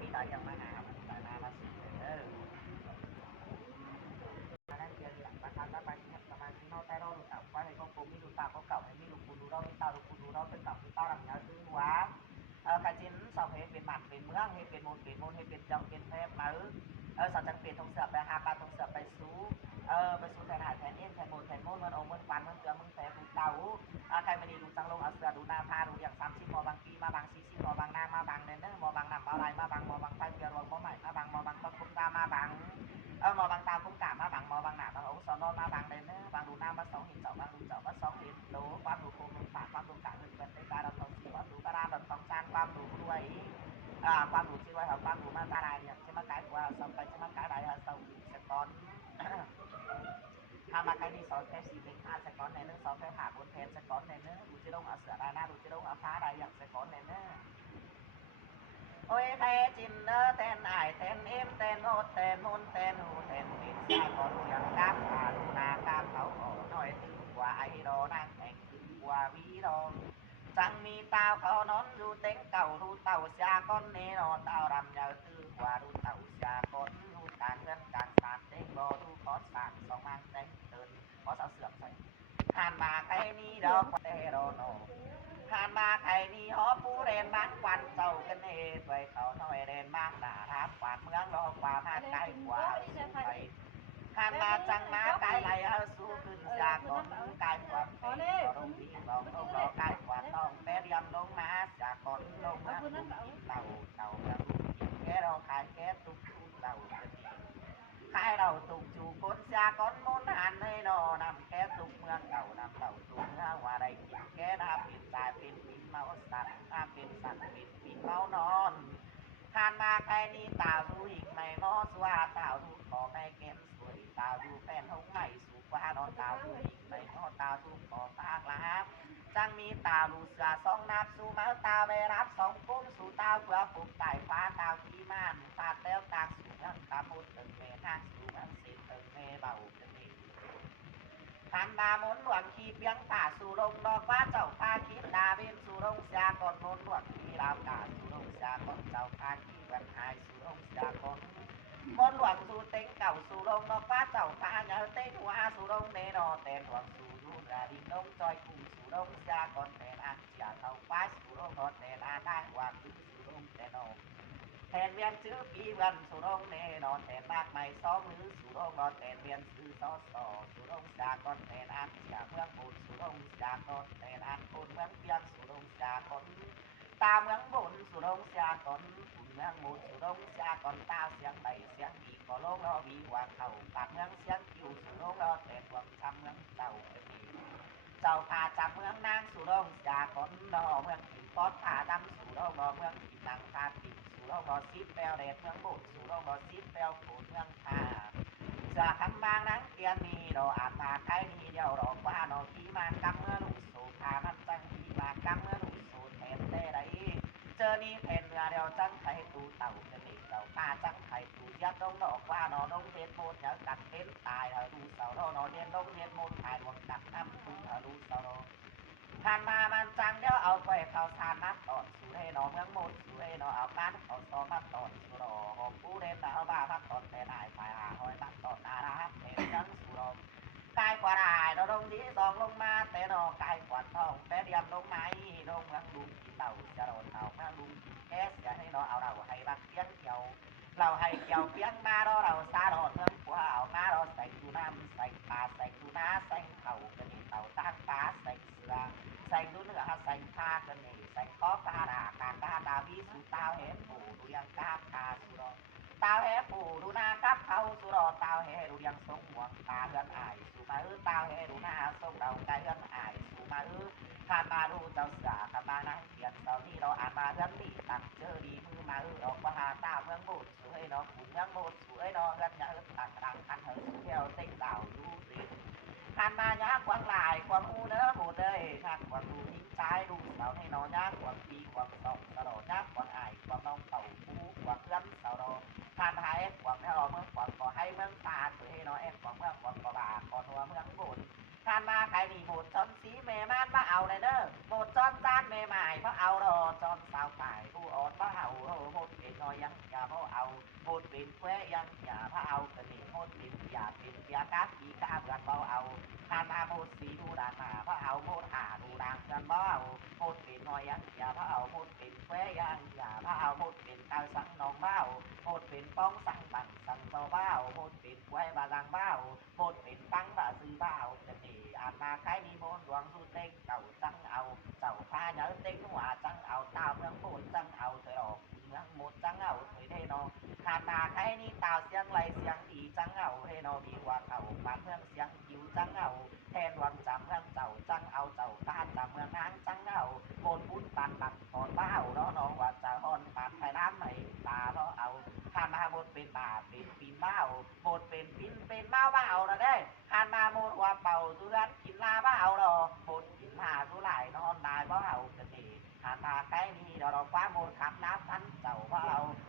ปีต่ออย่างมาหามันต่อมาสินั่นเดียวอย่างประธานรัฐบาลเนี่ยประมาณที่นอกใต้เราดูต่ำว่าในกองกรมมีดูตาเขาเก่าไม่มีดูคุณดูเราไม่ตาดูคุณดูเราเป็นต่ำคือตาหลังยาวซื้อหัวการจินสอบให้เป็นหมันเป็นเมืองให้เป็นมนให้เป็นจังเป็นแพร่มาสอบจังเป็นทงเสือไปหาปลาทงเสือไปสู้ไปสู้แทนหายแทนเอ็นแทนโมแทนโมเงินเอาเงินควันเงินเกลือเงินแทนเงินเตาใครมันดีดูจังลงเอาเสือดูนาพาดูอย่าง30 มอบางปีมาบาง40 มอบางนามาบางเนเนอร์มอบางนำมาลายมาบางมอบางไปเกลือรวมมอใหม่มาบางมอบางต้นคุ้มตามาบางมอบางตาคุ้มกามาบางมอบางหนาบางองศนมาบางเนเนอร์บางดูน้ำมา2 เห็นเจาะบางดูเจาะมา2 เห็นโหลความดูโคมลงปากความดูกาเงินเป็นได้การเราทองสีความดูกระดานแบบทองซานความดูด้วยความดูที่ว่าเขาความดูมาตาลายเนี่ยจะมาขายกว่าสองไปจะมาขายได้สองสกอนถ้ามาขายนี่2 แค่4 เป็น5 สกอนในนึง2 แค่หาบนแทนสกอนในนึงดูจะลงเอาเสือได้หน้าดูจะลงเอาฟ้าได้อย่างสกอนในนึงโอ้ยแทจินเนอแทนไอแทนเอ็มแทนโอแทนมุนแทนหูแทนเป็นสายก็รู้อย่างกล้ามขาดูนากล้ามเขาอ่อนน้อยถึงกว่าไอโดนั่งแข่งถึงกว่าวีโดจังมีตาวเขานอนดูเต็งเก่าดูเต่าเสียก้อนเนรอเต่ารำยาวตื้อกว่าดูเต่าเสียก้อนดูต่างเงินกลางสารเต็งรอดูขอสารสองมังเต็งเดินขอสาวเสื่อมใส่หันมาใครนี่ดอกเตโรโนหันมาใครนี่หอปูเรนบ้านควันเจ้ากันเอถวยเขาน้อยเรนบ้านด่าทานควันเมืองรอกว่ามาไกลกว่าสุไปหันมาจังมาไกลไหลเอาสู้ขึ้นจากคนไกลกว่าเป็นก็ลงดีลองลงรอไกลกว่าต้องแปเรียมลงมาจากคนลงมาลุงกินเต่าเต่าเมืองลุงกินแค่เราขายแค่ตุกตุกเต่ากันดีขายเราตุกจูคนเสียคนมุนหันให้นอนำแค่ตุกเมืองเก่านำเต่าตุกเมืองว่าได้กินแค่นาเป็นตายเป็นปินเมาสัตว์เป็นสัตว์เป็นปินเมานอนทานมาใครนี่ตาดูอีกไม่มอสว่าตาดูขอไม่เก็นสวยตาดูแฟนหงไม่สูกว่านอนตาดูอีกไม่มอตาดูขอภาคลับจังมีตาลูเสือ2 นับสู่มาตาเวรับ2 กุ้มสู่ตาเพื่อปลุกไก่ฟ้าตาขี้ม่านตาเต้วตาสู่เมืองตามุดตึงเมทางสู่เมืองเศษตึงเมเบาจะมีขันมาหมุนหลวงขีเพียงป่าสู่ลงดอกว่าเจ้าพาคิดดาเวนสู่ลงเสียก่อนหมุนหลวงขีราวกาสู่ลงเสียก่อนเจ้าพาขีวันหายสู่ลงเสียก่อนบนหลวงสู่เต็งเก่าสู่ลงดอกว่าเจ้าพาเงาเต็งหัวสู่ลงเนรอแต่หลวงสู่ดูราดิงลงจอยกุ้งสู่ลงเสียก่อนแต่นานเสียเท่าฟ้าสู่ลงรถแต่นานได้หัวคือสู่ลงแต่นอนแทนเวียนซื้อปีวันสุรงเนนอนแทนมากไม่ซ้อมือสุรงนอนแทนเวียนซื้อซอสอสุรงจากอนแทนอันเสียเมืองบุญสุรงจากอนแทนอันบุญเมืองเปียนสุรงจากอนตาเมืองบุญสุรงจากอนบุญเมืองบุญสุรงจากอนตาเสียงใบเสียงดีก็ลงรอวีว่าเขาปากเมืองเสียงคิวสุรงรอแทนดวงช้ำเมืองเจ้าเป็นดีเจ้าพาจากเมืองนางสุรงจากอนดอเมืองขีป๊อดผาดำสุรงรอเมืองขีนางพาติสุรงรอซิปแปลเดชเมืองบุญสุรงรอซิปแปลโขนเมืองพาจากคำบางนังเกียนมีดออาจมาใครนีเดียวรอกว่าดอกขีมากำเมื่อลูกสูพามันจังขีมากำเมื่อลูกสูแทนเต้ไรเจอนี่แทนเรือเดียวจังไข่ตูเต่าเป็นเด็กเต่าป้าจังไข่ตูยัดดงดอกว่าดอดงเทียนโมดเหนือกัดเต้นตายดูเสาโนเทียนดงเทียนโมดหายหลวงกัดน้ำคุณดูเสาโนผ่านมามันจังเดี๋ยวเอาไปเขาสานมาตอนสู่ให้นอเมืองโมดสู่ให้นอเอาการเขาซอมาตอนสู่รอหอบผู้เล่นเอาบ้ามาตอนแต่ได้ฝ่ายหอยมาตอนนาราเห็นจังสู่รอกายกว่าได้เราลงที่สองลงมาแต่นอกายกว่าทองแต่เดียมลงไม้ลงเมืองลุงกินเหล่าจะโดนเอาเมืองลุงกินแก๊สอย่าให้นอเอาเราให้บักเพียงเกี่ยวเราให้เกี่ยวเพียงมาเราซาโดนเมืองกว่าเอามาเราใส่ดูน้ำใส่ปลาใส่ดูน้าใส่เข่ากันนี่เต่าตั้งปลาใส่เสือใส่ดูเนื้อใส่ผ้ากันนี่ใส่ข้อปลาดาการดาดาวิสุตาเห็นปูดูยังกาคาสุรตาแห่ปูดูนากับเขาสุรตาแห่ดูยังทรงหวงตาเฮือนอายสุมาตาแห่ดูนาทรงเราไกลเฮือนอายสุมาผ่านมาดูเจ้าเสือขมานั่งเขียนเสานี่เราอ่านมาเฮือนดีตักเจอดีมือมาดอกว่าหาตาเมืองบุญสวยเนาะขุนเมืองบุญสวยเนาะเฮือนยาตักดังคันเหินเที่ยวเต็งดาวดูสิผ่านมายากวางลายความอูเนื้อหมูเด้ทักความดูทิ้งใจดูเสาให้นอนยากความปีความสองตลอดยากความอายความน้องเต่าคู่ความเอื้อนเสาโดผ่านหายความแม่อเมืองความก่อให้เมืองตาสวยให้น้อยความเมืองความก่อบาก่อนัวเมืองบุญผ่านมาใครนี่โบดจอนสีเมมานมาเอาเลยเด้อโบดจอนจานเมมา ายเพราะเอารอจอนสาวตายผู้อดเพราะเอาโหดเป็นน้อยยังอย่าเพราะเอาโหดเป็นแควยังอย่าเพราะเอากระดิ่งโหดเป็นอย่าเป็นเปียกัดอีกาเบือนเบาเอาทานมาโหดสีดูด่านมาเพราะเอาโหดหาดูด่างเบือนเบาโหดเป็นน้อยยังอย่าเพราะเอาโหดเป็นแควยังอย่าเพราะเอาโหดเป็นตาสังนองเบาโหดเป็นป้องสังบังสังเบาเบาโหดเป็นแควบาลังเบาโหดเป็นตั้งบาซื้อเบากระดิ่งอ่านมาใครมีโมนหลวงสุดเต็งเก่าจังเอาเจ้าพาnhớ tiếng hòa trắng ảo tao mương bồn trắng ảo thời đỏ mương một trắng ảo thời đê nó hàn mà cái ni tao xiang lay xiang ý trắng ảo hê nó bị hòa ảo bản mương xiang chiếu trắng ảo thèn đoàn chạm mương chậu trắng ảo ta chạm mương háng trắng ảo bồn bún bàn bạc còn ba ảo đó nó hòa chả hòn bàn phải đám mày ta đó ảo hàn mà bộtเป็นบ่าเป็นปีนบ้าบดเป็นปีนเป็นบ้าบ้าละเด้หานมาโมดว่าเป่าสุรันกินลาบ้าหรอบดกินหาสุไหลนอนนายบ้ากันดีหานมาใกล้นี้เราคว้าโมดขับน้ำพันเจ้าบ้า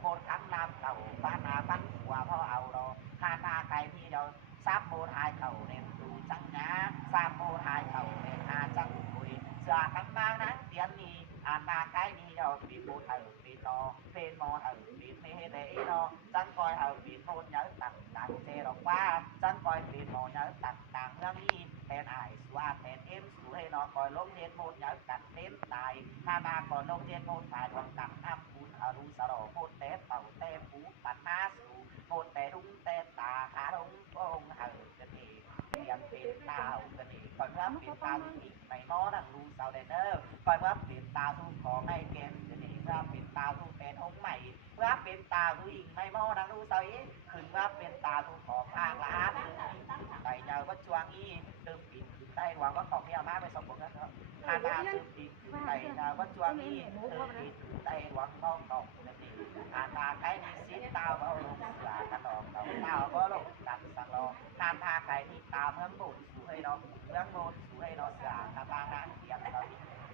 โมดขับน้ำเก่าบ้านนาพันหัวพ่อเอาเราหานมาใกล้นี้เราซับโมดหายเก่าเด่นดูจังนะซับโมดหายเก่าเด่นหาจังคุยเสือกันมานั้นเตียนนี้หานมาใกล้นี้เราปีโมดเออปีนอเป็นมอเออปีไม่เดนอจังคอยเออปีโมดnhớ tặng tặng xe đọc qua chân coi tiền mò nhớ tặng tặng hương y tên ải xóa tên em xú hay nó coi lông thiên một nhớ cắt tên tài hà bà còn lông thiên một tài còn cắt năm cún ở đu sở đỏ một té tàu té phú bắn na xú một té đúng té tà khá đúng ông hở cái gì tiền tiền tao cái gì còn ngắm tiền tao thì mày mò đằng đu sao đèn ơ coi ngắm tiền tao thu khó may kèm cái gì ngắm tiền tao thu tên ông mày ngắm tiền tao thu hình mày mò đằng đu sao ấy ขึ้นว่าเป็นตาทุกของทางละอาตึงไต่เจอว่าจวงอีตึมปีนขึ้นได้หวังว่าของพี่อามาไปสองคนนั้นทานมาตึมปีนขึ้นไต่เจอว่าจวงอีตึมปีนขึ้นได้หวังบ้องกองนั่นเองทานมาใครนี่ซีตาว่าลงเสือกันออกเต่าตาว่าลงตัดสังโลทานมาใครนี่ตาเมืองบุญสู่ให้เราเมืองโนสู่ให้เราเสือทานมานั่งเตียงเรา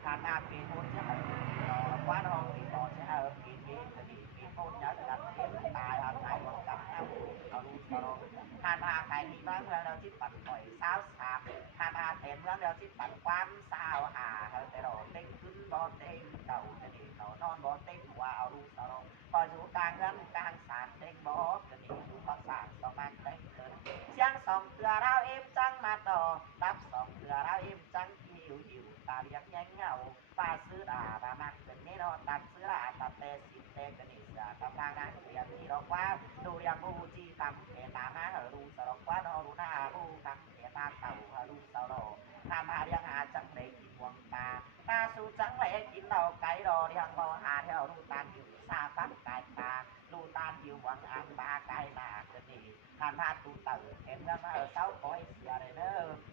ทานมาปีนุนเนี่ยเราว่าเราปีนอนเนี่ยปีนปีนจะดีปีนโนnhớ đặt thêm tài ở tại một cặp nhau ở luôn sau hàn hà cái gì mà người nào chỉ bật khỏi sao sạp hàn hà tên người nào chỉ bật quan sao hà hơiแต่เราเต็งขึ้นบ่เต็งเก่าจะดีเขานอนบ่เต็งว่าเอาลูกสาวพออยู่กลางเงินกลางสารเต็งบ่จะดีอยู่พอสารสองมันเต็งเกินเสียงสองเตือเราเอ็มจังมาต่อรับสองเตือเราเอ็มจังหิวตาเลี้ยงแย่งเงาป้าซื้อด่าบ้ามักเป็นนี่เราตัดซื้อด่าตัดเตะสิเตะกันนี่เสือกำลังนั่งเรียนที่เราว่าดูเรียงบูจีคำเขตามาเหรูสระว่าเราดูหน้าบูคำเขตาเต่าเหรูสระทำมาเรียงหาจังเลยกินวงตาตาสู้จังเลยกินเราไก่รอเรียงบ่หาเที่ยวรูตานอยู่ซาฟักไก่ตาดูตานอยู่หวังอังบาไก่หนาเกินนี่ทานพาตูเต่าเห็นเมื่อมาเสาปอยเสียเลยเนอ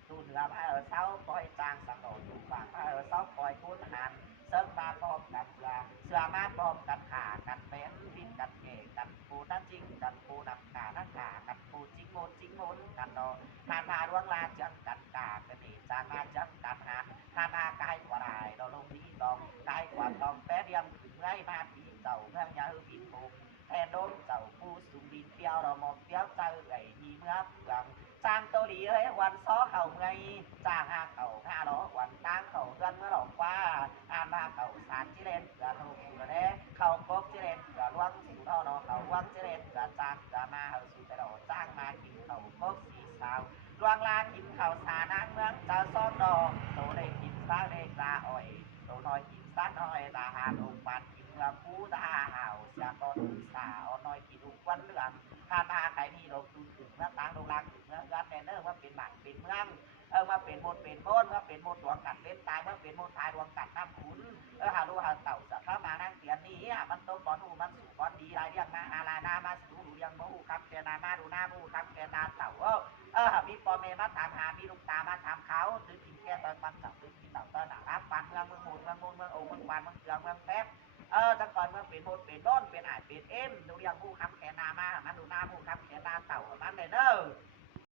ตูเหนือมาเสาปอยจางสังโดตูฝั่งมาเสาปอยกุ้นหันเซิร์ฟมาพร้อมกันเสือมาพร้อมกันขากันเป็นวินกันเกกันปูนั่นจริงกันปูนำขานั่งขากันปูจิงโมนกันดอทานพาดวงลาจังกันกากันนี่จานมาจังกันหันทานอาไกลกว่าได้เราลงนี้ตองไกลกว่าตองแป๊เดียมถึงไร่มาปีเจ้าเมืองยาหือบินโบแทนโดนเจ้าผู้สูงดินเปียวเราหมกเปียวเจอไก่มีเมื่อเปลืองจางตัวดีเฮ้ยวันซ้อเข่าไงจางหาเข่าห้าล้อวันตั้งเข่าเพื่อนเมื่อหลอกว่าอ่านมาเข่าสารที่เล่นเกือถูกเกือเด้เข่ากบที่เล่นเกือล่วงสู่ท่อนอเข่าว่างที่เล่นเกือจางเกือมาเห่าสู่แต่ดอจ้างมากินเข่ากบสีสาวลวงลากินเข่าสานางเมืองเจ้าซ้อนดอโตได้กินซาได้ตาอ่อยโตน้อยกินซาน้อยตาหาดอกบานกินเมื่อผู้ตาเห่าเสียก่อนสาวน้อยกินอุกวันเลืองทานมาไก่นี่ดอกตุ่นถึงเมื่อตั้งดอกลางถึงเมื่อกันแน่เนอว่าเป็นบ้านเป็นเมืองมาเป็นหมดเป็นโบนมาเป็นหมดดวงกัดเล่นตายมาเป็นหมดทายดวงกัดน้ำขุนหาดูหาเต่าสัตว์เข้ามานั่งเตียนนี้มันโตก่อนหูมันสู่ก่อนดีไรเรียงมาอาลานามาสู่ดูเรียงมูครับแกนามาดูหน้ามูครับแกนาเต่ามีปอเมมาถามหามีลูกตามาถามเขาตื้อกินแก่ตอนมันเต่าตื้อกินเต่าตอนหนารับฟันเมืองเมืองมูลเมืองมูลเมืองโอ่เมืองปานเมืองเกลือเมืองแป๊บจังก่อนเมืองเป็นหมดเป็นโบนเป็นอาจเป็นเอ็มดูเรียงมูครับ